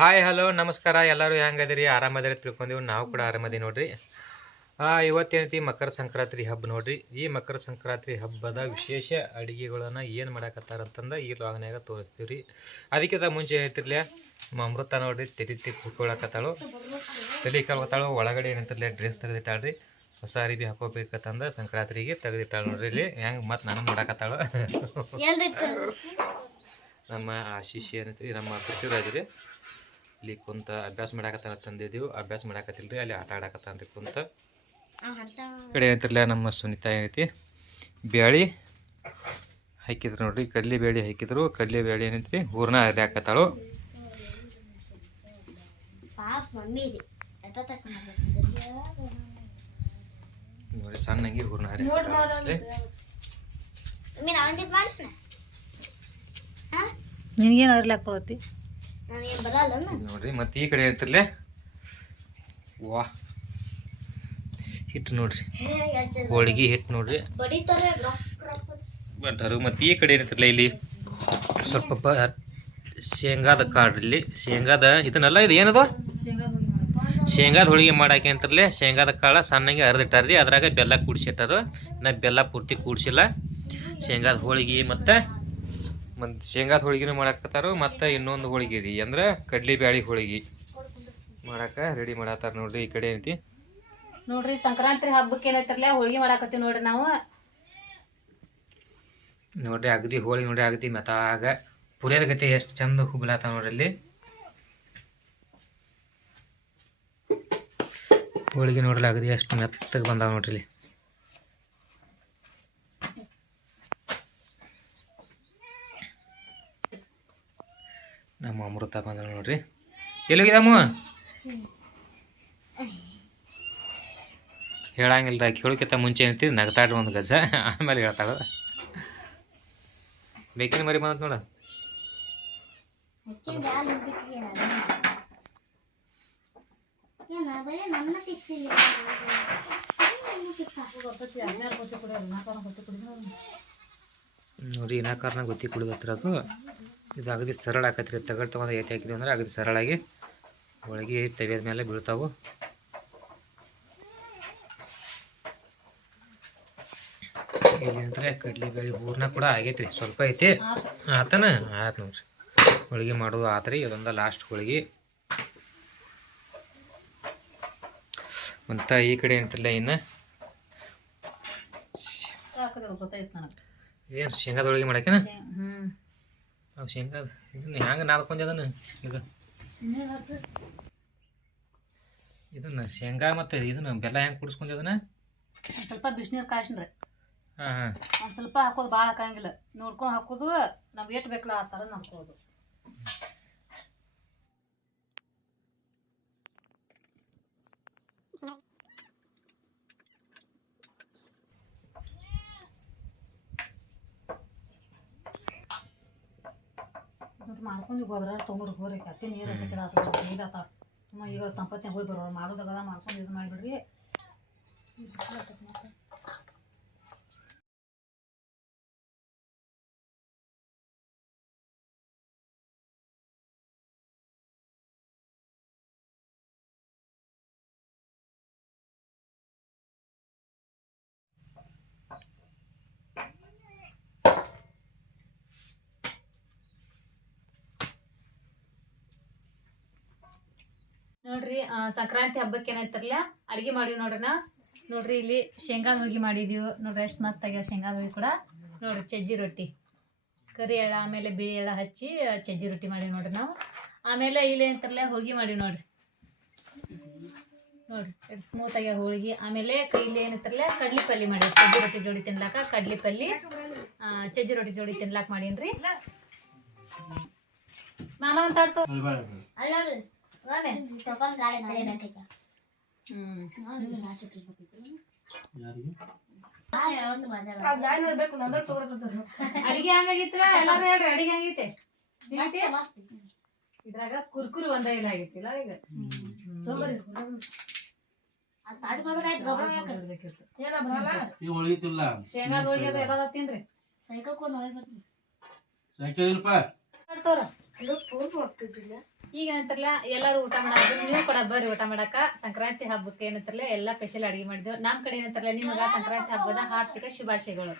Hi hello ನಮಸ್ಕಾರ. ಎಲ್ಲರೂ ಹೆಂಗದಿರಿ? ಆರಾಮದಿರಿ ತಿಳ್ಕೊಂಡೀವಿ. ನಾವು ಕೂಡ ಆರಾಮದಿ ನೋಡ್ರಿ. ಆ, ಇವತ್ತೇನೈತಿ ಮಕರ ಸಂಕ್ರಾಂತಿ ಹಬ್ಬ ನೋಡ್ರಿ. ಈ ಮಕರ ಸಂಕ್ರಾಂತಿ ಹಬ್ಬದ ವಿಶೇಷ ಅಡಿಗೆಗಳನ್ನ ಏನು ಮಾಡಾಕತ್ತಾರ ಅಂತಂದ ಈ ಲಾಗ್ನ್ಯಾಗ ತೋರಿಸ್ತೀವಿ ರೀ ಅದಕ್ಕಿಂತ ಮುಂಚೆ ಏನೈತಿರ್ಲೆ ಅಮೃತ ನೋಡ್ರಿ ತೆಲಿ ತಿ ಕುತ್ಕೊಳಕತ್ತಾಳು ತಲೆ ಕಲ್ಕೊತಾಳು ಒಳಗಡೆ ಏನಂತಿರ್ಲೆ ಡ್ರೆಸ್ ತೆಗೆದಿಟ್ಟಾಳ್ರಿ. ಹೊಸ ಅರಿಬಿ ಹಾಕೋಬೇಕಂತಂದ ಸಂಕ್ರಾಂತಿಗೆ ತೆಗೆದಿಟ್ಟಾಳ ನೋಡ್ರಿ ಇಲ್ಲಿ. ಹೆಂಗೆ ಮತ್ತೆ ನಾನು ಮಾಡಾಕತ್ತಾಳು. ನಮ್ಮ ಆಶೀಶ್ ಏನೈತ್ರಿ ನಮ್ಮ ಪೃಥ್ವಿರಾಜ್ ರೀ. ಇಲ್ಲಿ ಕುಂತ ಅಭ್ಯಾಸ ಮಾಡಾಕತ್ತಾನ ತಂದಿದ್ದೀವಿ ಅಭ್ಯಾಸ ಮಾಡಾಕತ್ತಿಲ್ರಿ ಅಲ್ಲಿ ಆಟ ಆಡಾಕತ್ತಾನ್ರಿ ಕುಂತ. ಕಡೆ ಏನೈತಿರ್ಲ ನಮ್ಮ ಸುನಿತಾ ಏನೈತಿ? ಬ್ಯಾಳಿ ಹಾಕಿದ್ರು ನೋಡ್ರಿ ಕಡ್ಲಿ ಬೇಳೆ ಹಾಕಿದ್ರು. ಕಡ್ಲಿ ಬೇಳೆ ಏನೈತ್ರಿ? ಹೂರ್ಣ ಅರಿ ಹಾಕತ್ತಾಳು. ನೋಡಿ ಸಣ್ಣಂಗಿ ಹೂರ್ಣ ಅರಿ ನಿನ್ಗೇನು ನೋಡ್ರಿ ಮತ್ತೆ ಈ ಕಡೆ ಇರ್ತಿರ್ಲೆ ವಾ. ಹಿಟ್ಟು ನೋಡ್ರಿ. ಹೋಳಿಗೆ ಹಿಟ್ಟು ನೋಡ್ರಿ. ಬಟ್ಟರು ಮತ್ತೆ ಈ ಕಡೆ ಏನೈತಿರಲ್ಲ ಇಲ್ಲಿ. ಸ್ವಲ್ಪ ಶೇಂಗಾದ ಕಾಳು ಇಲ್ಲಿ ಶೇಂಗಾದ ಇದನ್ನೆಲ್ಲ ಇದು ಏನದು? ಶೇಂಗಾದ ಹೋಳಿಗೆ ಮಾಡಾಕೆ ಅಂತಾರಲ್ಲ ಶೇಂಗಾದ ಕಾಳ ಸಣ್ಣಗೆ ಹರಿದಿಟ್ಟಾರ್ರಿ ಅದ್ರಾಗ ಬೆಲ್ಲ ಕೂಡ್ಸಿಟ್ಟಾರು. ನಾ ಬೆಲ್ಲ ಪೂರ್ತಿ ಕೂಡ್ಸಿಲ್ಲ. ಶೇಂಗಾದ ಹೋಳಿಗೆ ಮತ್ತು ಮತ್ತು ಶೇಂಗಾದ ಹೋಳಿಗೆನೂ ಮಾಡಾಕತ್ತಾರ ಮತ್ತು ಇನ್ನೊಂದು ಹೋಳಿಗೆ ರೀ ಅಂದ್ರೆ ಕಡ್ಲಿ ಬ್ಯಾಳಿ ಹೋಳಿಗೆ ಮಾಡಾಕ ರೆಡಿ ಮಾಡತ್ತಾರ ನೋಡ್ರಿ ಈ ಕಡೆ ಐತಿ ನೋಡ್ರಿ ಸಂಕ್ರಾಂತಿ ಹಬ್ಬಕ್ಕೆ ಏನೈತಿರ್ಲ ಹೋಳಿಗೆ ಮಾಡಾಕತ್ತೀವಿ ನೋಡ್ರಿ ನಾವು. ನೋಡ್ರಿ ಅಗದಿ ಹೋಳಿ ನೋಡ್ರಿ ಅಗದಿ ಮತ್ತಾಗ. ಪುರಿಯದ ಗತಿ ಎಷ್ಟು ಚಂದ ಹುಬ್ಲಾತ ನೋಡ್ರಿ ಅಲ್ಲಿ. ಹೋಳಿಗೆ ನೋಡ್ರಿ ಅಗದಿ ಎಷ್ಟು ಮೆತ್ತಗೆ ಬಂದಾವ ನೋಡ್ರಿ ಇಲ್ಲಿ ನಮ್ಮ ಅಮೃತ ಬಂದ ನೋಡ್ರಿ. ಎಲ್ಲಿಗಿದಮ್ಮ ಹೇಳಂಗಿಲ್ಲ ಕೇಳೋಕ್ಕಿಂತ ಮುಂಚೆ ಏನೈತಿ ನಗತಾಡ್ರಿ ಒಂದು ಗಜ. ಆಮೇಲೆ ಹೇಳ್ತಾಳ. ಬೇಕಿನ ಮರಿ ಬಂದ ನೋಡ. ನೋಡಿ ಇನಾಕಾರನ ಗೊತ್ತಿ ಕುಡಿದತ್ರ ಅದು. ಇದು ಅಗದಿ ಸರಳ ಆಕತ್ರಿ. ತಗಡ್ ತಗೊಂಡು ಏತಿ ಹಾಕಿದ್ವಿ ಅಂದ್ರೆ ಅಗದಿ ಸರಳಾಗಿ ಒಳಗೆ ತೆಗೆದ ಮೇಲೆ ಬೀಳ್ತಾವು. ಇಲ್ಲಂದ್ರೆ ಕಡ್ಲಿ ಬೇಳೆ ಹೂರ್ನ ಕೂಡ ಆಗೈತ್ರಿ. ಸ್ವಲ್ಪ ಐತಿ. ಆತನ? ಆಯ್ತು ನೋಡ್ರಿ. ಹೋಳಿಗೆ ಮಾಡೋದು ಆತ್ರಿ. ಇದೊಂದ ಲಾಸ್ಟ್ ಹೋಳಿಗೆ. ಅಂತ ಈ ಕಡೆ ಅಂತಿಲ್ಲ ಇನ್ನು. ಏನು ಶೇಂಗಾದ ಹೋಳಿಗೆ ಮಾಡಾಕಿನ? ಹ್ಮ್. ಅವು ಶೇಂಗಾದ ಇದನ್ನ ಹ್ಯಾಂಗ ನಾದ್ಕೊಂಡೆ ಇದು. ಇದನ್ನ ಶೇಂಗಾ ಮತ್ತೆ ಇದನ್ನ ಬೆಲ್ಲ ಹೆಂಗೆ ಕುಡಿಸ್ಕೊಂಡೆ ಅದನ್ನ? ಸ್ವಲ್ಪ ಬಿಸಿನೀರು ಕಾಯಿಸ್ರಿ ಹಾಂ ಹಾ. ಒಂದ್ ಸ್ವಲ್ಪ ಹಾಕೋದು ಭಾಳ ಹಾಕಂಗಿಲ್ಲ. ನೋಡ್ಕೊಂಡು ಹಾಕೋದು ನಾವ್ ಏಟ್ ಬೇಕಲ್ಲ ಆ ತರ ಹಾಕೋದು. ಮಾಡ್ಕೊಂಡು ಗೊಬ್ಬರ ತೊಗೊಂಡ್ರಿ ಹೋಗ್ರಿ ಕತ್ತಿ ನೀರು ಸಿಕ್ಕಿದ ನೀರು ಆತ ಸುಮ್ಮ ಈಗ ತಂಪತ್ತಿನ ಹೋಗಿ ಬರೋರು. ಮಾಡೋದಾಗ ಮಾಡ್ಕೊಂಡು ಇದು ಮಾಡಿಬಿಡ್ರಿ. ನೋಡ್ರಿ ಸಂಕ್ರಾಂತಿ ಹಬ್ಬಕ್ಕೆ ಏನಾಯ್ತಾರಲ್ಲ ಅಡಿಗೆ ಮಾಡಿವಿ ನೋಡ್ರಿ ನಾ ನೋಡ್ರಿ ಇಲ್ಲಿ ಶೇಂಗಾ ಹೋಳಿಗೆ ಮಾಡಿದೀವಿ. ನೋಡ್ರಿ ಎಷ್ಟು ಮಸ್ತ್ ಆಗ್ಯಾವ ಶೇಂಗಾದ ಹೋಳಿ ಕೂಡ. ನೋಡ್ರಿ ಚಜ್ಜಿ ರೊಟ್ಟಿ. ಕರಿ ಎಳ್ಳ ಆಮೇಲೆ ಬಿಳಿ ಎಳ್ಳ ಹಚ್ಚಿ ಚಜ್ಜಿ ರೊಟ್ಟಿ ಮಾಡೀವಿ ನೋಡ್ರಿ ನಾವು. ಆಮೇಲೆ ಇಲ್ಲಿ ಏನಂತಾರಲ್ಲ ಹೋಳಿಗೆ ಮಾಡೀವಿ ನೋಡ್ರಿ. ನೋಡ್ರಿ ಎಷ್ಟು ಸ್ಮೂತ್ ಆಗ್ಯಾವ ಹೋಳಿಗೆ. ಆಮೇಲೆ ಇಲ್ಲಿ ಏನಂತಾರಲ್ಲ ಕಡ್ಲಿ ಪಲ್ಲಿ ಮಾಡಿವಿ. ಚಜ್ಜಿ ರೊಟ್ಟಿ ಜೋಡಿ ತಿನ್ಲಾಕ ಕಡ್ಲಿ ಪಲ್ಲಿ ಚಜ್ಜಿ ರೊಟ್ಟಿ ಜೋಡಿ ತಿನ್ಲಾಕ ಮಾಡೀನ್ರಿ. ಮಾಮ ಅಂತ ಅಡಿಗೆ ಹಂಗಾಗಿತ್ರ ಎಲ್ಲಾರು ಹೇಳ್ರಿ ಅಡಿಗೆ ಹಂಗೈತೆ ಇದ್ರಾಗ ಕುರ್ಕುರು ಒಂದ ಇಲ್ಲ ಆಗೈತಿಲ್ಲ ಈಗ ಶೇಂಗಾ ಅದು ಎಲ್ಲ ತಿನ್ರಿ ಸೈಕಲ್ ಕೊಂಡು ಸೈಕಲ್ ಇಲ್ಪ ಫೋನ್ ಮಾಡ್ತಿದ್ದಿಲ್ಲ ಈಗ ಏನಂತಾರಲ್ಲ, ಎಲ್ಲರೂ ಊಟ ಮಾಡೋದು ನೀವು ಕೂಡ ಬರ್ರಿ ಊಟ ಮಾಡಾಕ ಸಂಕ್ರಾಂತಿ ಹಬ್ಬಕ್ಕೆ ಏನಂತಾರಲ್ಲ, ಎಲ್ಲ ಸ್ಪೆಷಲ್ ಅಡಿಗೆ ಮಾಡಿದ್ವಿ. ನಮ್ಮ ಕಡೆ ಏನಂತಾರಲ್ಲ, ನಿಮಗೆ ಸಂಕ್ರಾಂತಿ ಹಬ್ಬದ ಆರ್ಥಿಕ ಶುಭಾಶಯಗಳು.